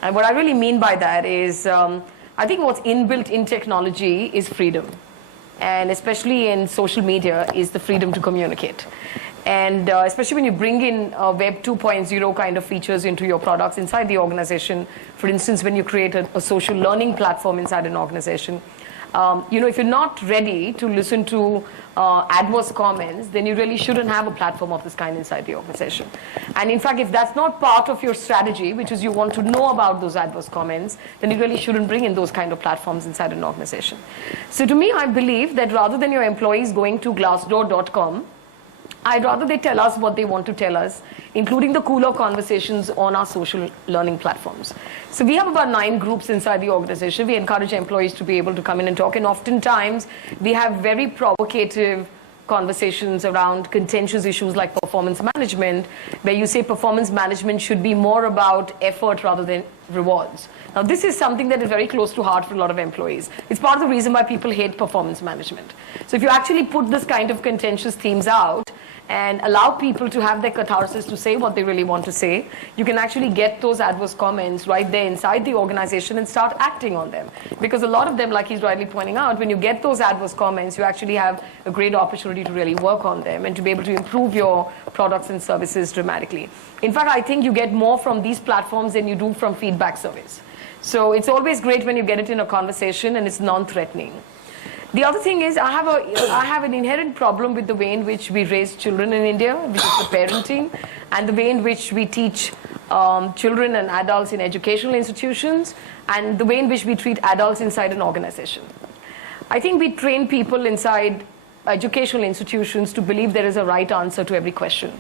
And what I really mean by that is I think what's inbuilt in technology is freedom. And especially in social media is the freedom to communicate. And especially when you bring in Web 2.0 kind of features into your products inside the organization, for instance, when you create a social learning platform inside an organization, if you're not ready to listen to adverse comments, then you really shouldn't have a platform of this kind inside the organization. And in fact, if that's not part of your strategy, which is you want to know about those adverse comments, then you really shouldn't bring in those kind of platforms inside an organization. So to me, I believe that rather than your employees going to glassdoor.com, I'd rather they tell us what they want to tell us, including the cooler conversations on our social learning platforms. So we have about 9 groups inside the organization. We encourage employees to be able to come in and talk, and oftentimes we have very provocative conversations around contentious issues like performance management, where you say performance management should be more about effort rather than rewards. Now, this is something that is very close to heart for a lot of employees. It's part of the reason why people hate performance management. So if you actually put this kind of contentious themes out and allow people to have their catharsis to say what they really want to say, you can actually get those adverse comments right there inside the organization and start acting on them. Because a lot of them, like he's rightly pointing out, when you get those adverse comments, you actually have a great opportunity to really work on them and to be able to improve your products and services dramatically. In fact, I think you get more from these platforms than you do from feedback surveys. So it's always great when you get it in a conversation and it's non-threatening. The other thing is I have an inherent problem with the way in which we raise children in India, which is the parenting, and the way in which we teach children and adults in educational institutions, and the way in which we treat adults inside an organization. I think we train people inside educational institutions to believe there is a right answer to every question.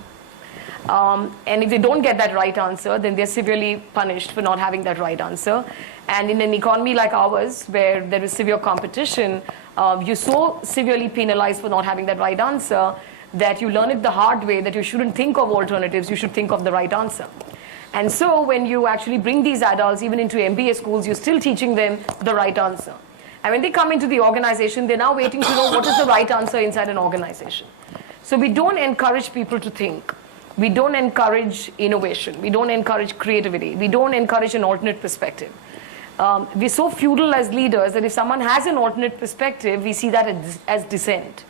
And if they don't get that right answer, then they're severely punished for not having that right answer. And in an economy like ours, where there is severe competition, you're so severely penalized for not having that right answer that you learn it the hard way that you shouldn't think of alternatives, you should think of the right answer. And so when you actually bring these adults even into MBA schools, you're still teaching them the right answer. And when they come into the organization, they're now waiting to know what is the right answer inside an organization. So we don't encourage people to think. We don't encourage innovation. We don't encourage creativity. We don't encourage an alternate perspective. We're so feudal as leaders that if someone has an alternate perspective, we see that as dissent.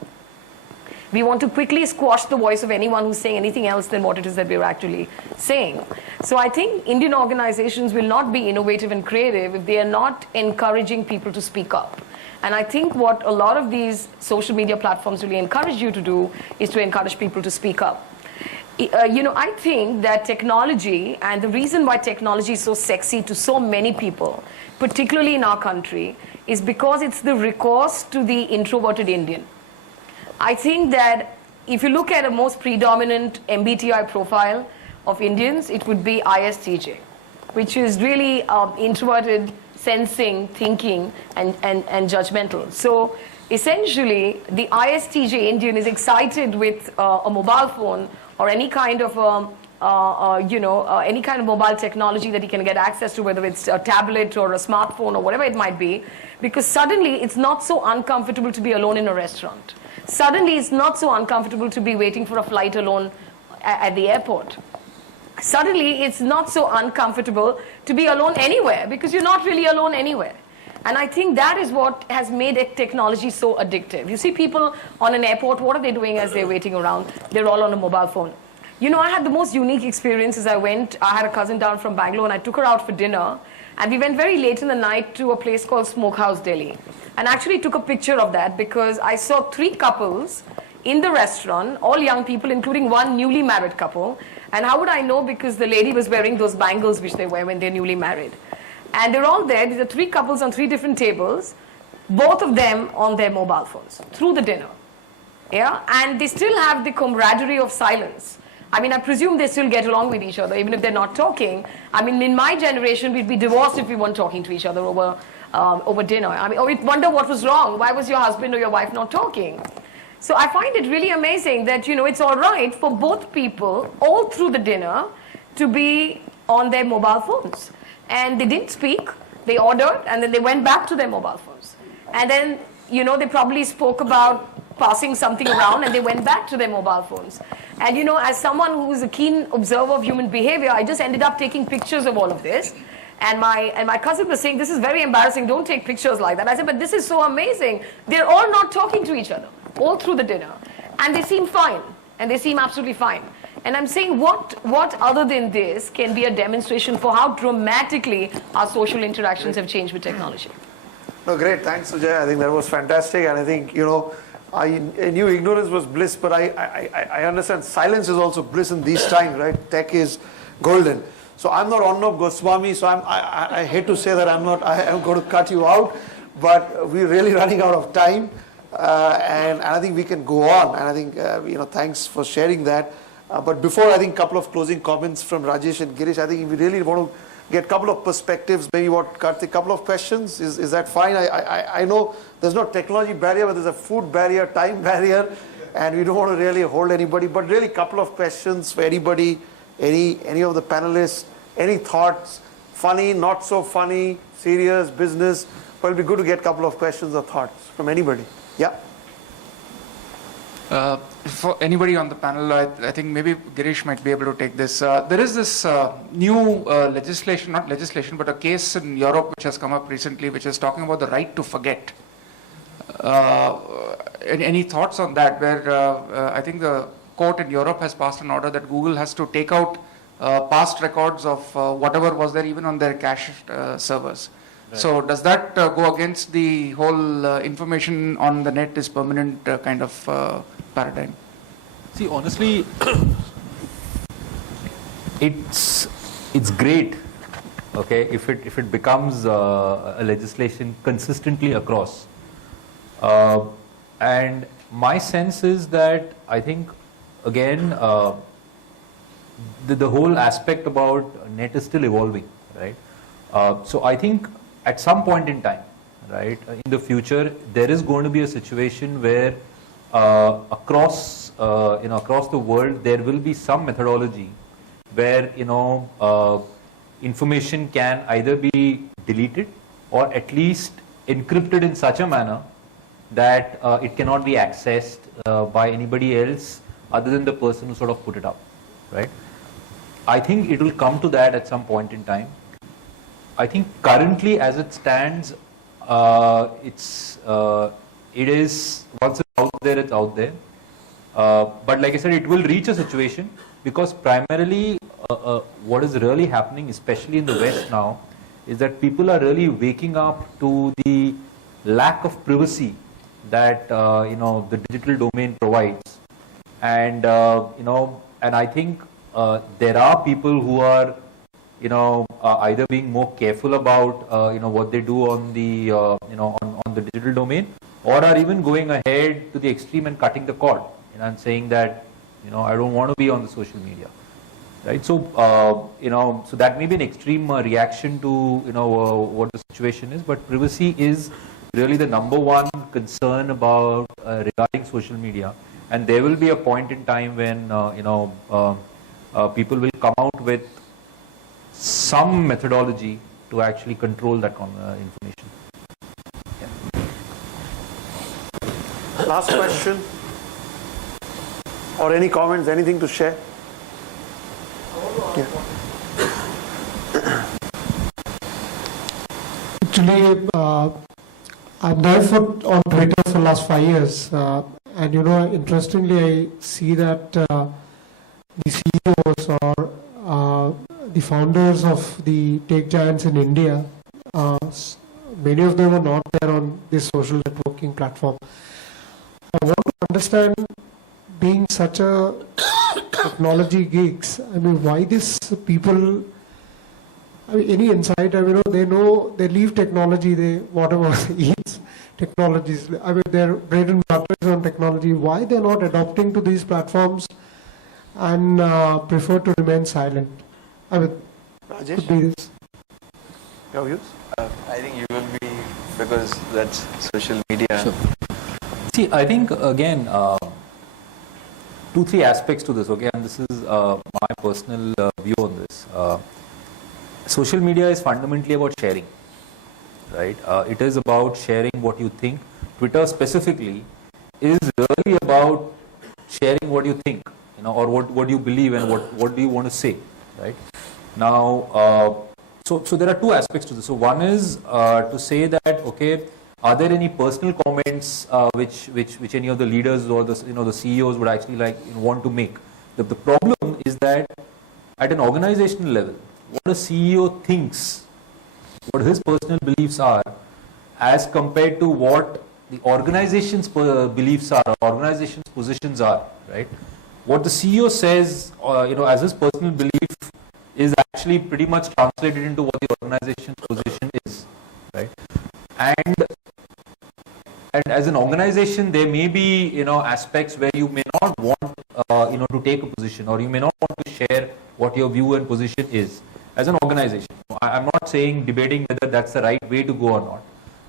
We want to quickly squash the voice of anyone who's saying anything else than what it is that we're actually saying. So I think Indian organizations will not be innovative and creative if they are not encouraging people to speak up. And I think what a lot of these social media platforms really encourage you to do is to encourage people to speak up. I think that technology, and the reason why technology is so sexy to so many people, particularly in our country, is because it's the recourse to the introverted Indian. I think that if you look at a most predominant MBTI profile of Indians, it would be ISTJ, which is really introverted, sensing, thinking, and judgmental. So essentially, the ISTJ Indian is excited with a mobile phone or any kind of any kind of mobile technology that he can get access to, whether it's a tablet or a smartphone or whatever it might be, because suddenly it's not so uncomfortable to be alone in a restaurant. Suddenly it's not so uncomfortable to be waiting for a flight alone at the airport. Suddenly it's not so uncomfortable to be alone anywhere, because you're not really alone anywhere. And I think that is what has made technology so addictive. You see people on an airport, what are they doing as they're waiting around? They're all on a mobile phone. I had the most unique experience as I had a cousin down from Bangalore and I took her out for dinner. And we went very late in the night to a place called Smokehouse Delhi. And actually took a picture of that because I saw 3 couples in the restaurant, all young people, including one newly married couple. And how would I know? Because the lady was wearing those bangles which they wear when they're newly married. And they're all there. These are 3 couples on 3 different tables, both of them on their mobile phones through the dinner. Yeah? And they still have the camaraderie of silence. I mean, I presume they still get along with each other, even if they're not talking. I mean, in my generation, we'd be divorced if we weren't talking to each other over dinner. I mean, or we'd wonder what was wrong. Why was your husband or your wife not talking? So I find it really amazing that, it's all right for both people all through the dinner to be on their mobile phones. And they didn't speak, they ordered, and then they went back to their mobile phones. And then, they probably spoke about passing something around and they went back to their mobile phones. And as someone who is a keen observer of human behavior, I just ended up taking pictures of all of this. And my cousin was saying, this is very embarrassing, don't take pictures like that. I said, but this is so amazing. They're all not talking to each other all through the dinner. And they seem fine. And they seem absolutely fine. And I'm saying, what other than this can be a demonstration for how dramatically our social interactions have changed with technology? No, great. Thanks, Sujaya. I think that was fantastic. And I think, I knew ignorance was bliss, but I understand silence is also bliss in these times, right? Tech is golden. So I'm not Arnab Goswami, so I hate to say that I'm going to cut you out, but we're really running out of time. And I think we can go on. And I think, thanks for sharing that. But before, I think a couple of closing comments from Rajesh and Girish. I think if we really want to get a couple of perspectives, maybe Karthik, a couple of questions, is that fine? I know there's no technology barrier, but there's a food barrier, time barrier, and we don't want to really hold anybody, but really a couple of questions for anybody, any of the panelists, any thoughts, funny, not so funny, serious, business, but it'll be good to get a couple of questions or thoughts from anybody. Yeah? For anybody on the panel, I think maybe Girish might be able to take this. There is this new legislation, not legislation, but a case in Europe which has come up recently, which is talking about the right to forget. Any thoughts on that? Where I think the court in Europe has passed an order that Google has to take out past records of whatever was there, even on their cache servers. Right. So does that go against the whole information on the net is permanent kind of paradigm? See, honestly, it's great, okay, if it becomes a legislation consistently across. And my sense is that I think, again, the whole aspect about net is still evolving, right? So I think at some point in time, right, in the future, there is going to be a situation where across the world, there will be some methodology where, information can either be deleted or at least encrypted in such a manner that it cannot be accessed by anybody else other than the person who sort of put it up, right? I think it will come to that at some point in time. I think currently, as it stands, it is, once it's out there, it's out there. But like I said, it will reach a situation because primarily what is really happening, especially in the West now, is that people are really waking up to the lack of privacy that the digital domain provides, and and I think there are people who are either being more careful about what they do on the on the digital domain, or are even going ahead to the extreme and cutting the cord and saying that I don't want to be on the social media, right? So so that may be an extreme reaction to what the situation is, but privacy is really the number one concern about regarding social media, and there will be a point in time when people will come out with some methodology to actually control that information. Yeah. Last question, or any comments, anything to share? Yeah. Actually, I'm there on Twitter for the last 5 years, and interestingly, I see that the CEOs or the founders of the tech giants in India, many of them are not there on this social networking platform. I want to understand, being such a technology geeks, why these people, any insight, they know, they leave technology, they whatever eats technologies, their bread and butter is on technology. Why they're not adopting to these platforms and prefer to remain silent? Rajesh, could be this. Your views? I think you will be, because that's social media. Sure. See, I think again, 2-3 aspects to this, okay, and this is my personal view on this. Social media is fundamentally about sharing, right? It is about sharing what you think. Twitter specifically is really about sharing what you think, or what you believe and what do you want to say, right? Now, so there are 2 aspects to this. So one is to say that, okay, are there any personal comments which any of the leaders or the CEOs would actually want to make? The problem is that at an organizational level, what a CEO thinks, what his personal beliefs are, as compared to what the organization's beliefs are, or organization's positions are, right? What the CEO says, as his personal belief, is actually pretty much translated into what the organization's position is, right? And as an organization, there may be aspects where you may not want to take a position, or you may not want to share what your view and position is as an organization. I'm not saying, debating whether that's the right way to go or not.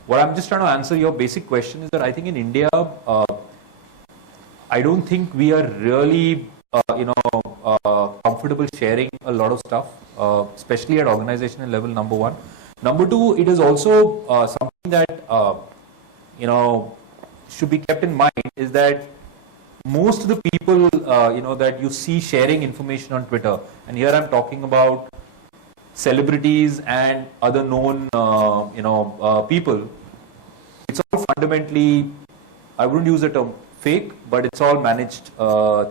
What I'm just trying to answer your basic question is that I think in India, I don't think we are really comfortable sharing a lot of stuff, especially at organizational level, number one. Number two, it is also something that should be kept in mind, is that most of the people that you see sharing information on Twitter, and here I'm talking about celebrities and other known people, it's all fundamentally, I wouldn't use the term fake, but it's all managed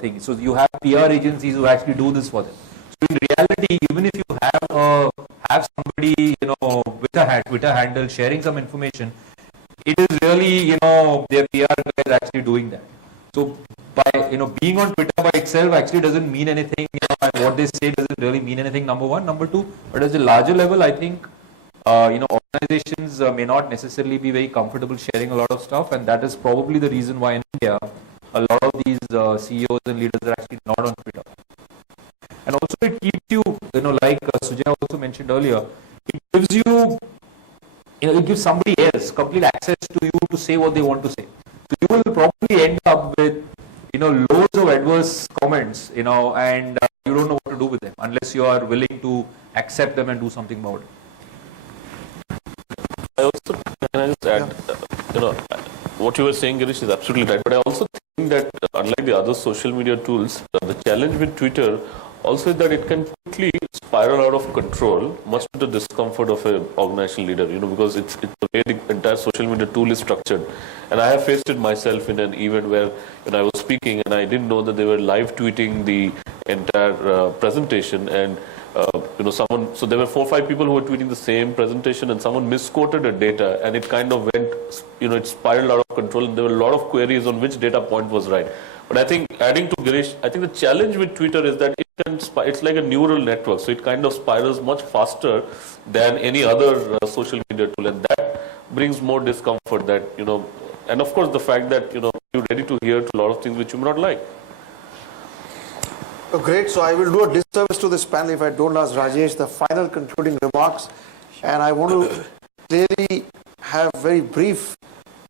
things. So you have PR agencies who actually do this for them. So in reality, even if you have somebody with a Twitter handle sharing some information, it is really their PR guys actually doing that. So by being on Twitter by itself actually doesn't mean anything, and what they say doesn't really mean anything, number one. Number two, but at a larger level, I think organizations may not necessarily be very comfortable sharing a lot of stuff, and that is probably the reason why in India a lot of these CEOs and leaders are actually not on Twitter. And also it keeps you, like Sujaya also mentioned earlier, it gives you, it gives somebody else complete access to you to say what they want to say. So you will probably end up with, loads of adverse comments, and you don't know what to do with them unless you are willing to accept them and do something about it. Can I just add, what you were saying, Girish, is absolutely right. But I also think that unlike the other social media tools, the challenge with Twitter also is that it can quickly spiral out of control, much to the discomfort of an organizational leader, because it's the way the entire social media tool is structured. And I have faced it myself in an event where I was speaking and I didn't know that they were live tweeting the entire presentation, and so there were 4 or 5 people who were tweeting the same presentation, and someone misquoted a data, and it kind of went, it spiraled out of control, and there were a lot of queries on which data point was right. But I think, adding to Girish, I think the challenge with Twitter is that it's like a neural network, so it kind of spirals much faster than any other social media tool, and that brings more discomfort. That and of course the fact that you're ready to hear to a lot of things which you may not like. Oh, great. So I will do a disservice to this panel if I don't ask Rajesh the final concluding remarks. And I want to clearly have very brief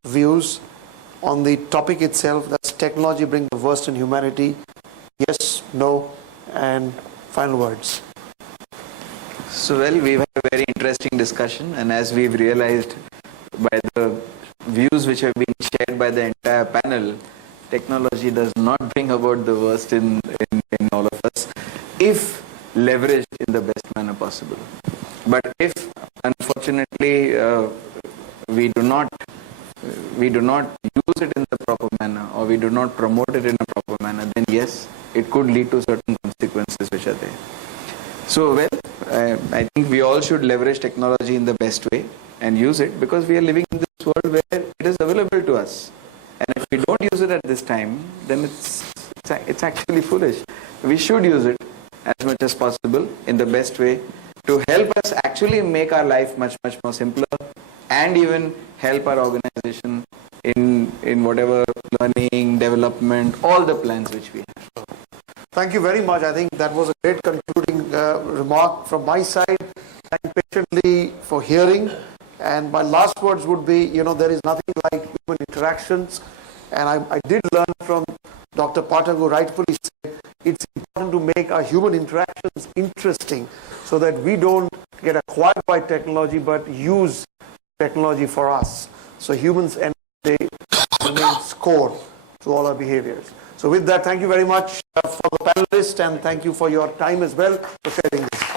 views on the topic itself. That's technology bring the worst in humanity. Yes, no, and final words. So, well, we've had a very interesting discussion, and as we've realized by the views which have been shared by the entire panel, technology does not bring about the worst in all of us if leveraged in the best manner possible. But if, unfortunately, we do not use it in the proper manner, or we do not promote it in a proper manner, then yes, it could lead to certain consequences which are there. So, well, I think we all should leverage technology in the best way and use it, because we are living in this world where it is available to us. And if we don't use it at this time, then it's actually foolish. We should use it as much as possible in the best way to help us actually make our life much, much more simpler, and even help our organization in whatever learning, development, all the plans which we have. Thank you very much. I think that was a great concluding remark from my side. Thank you patiently for hearing. And my last words would be, there is nothing like human interactions. And I did learn from Dr. Parekh, who rightfully said it's important to make our human interactions interesting so that we don't get acquired by technology but use technology for us. So humans and they remain core to all our behaviors. So with that, thank you very much for the panelists, and thank you for your time as well for sharing this.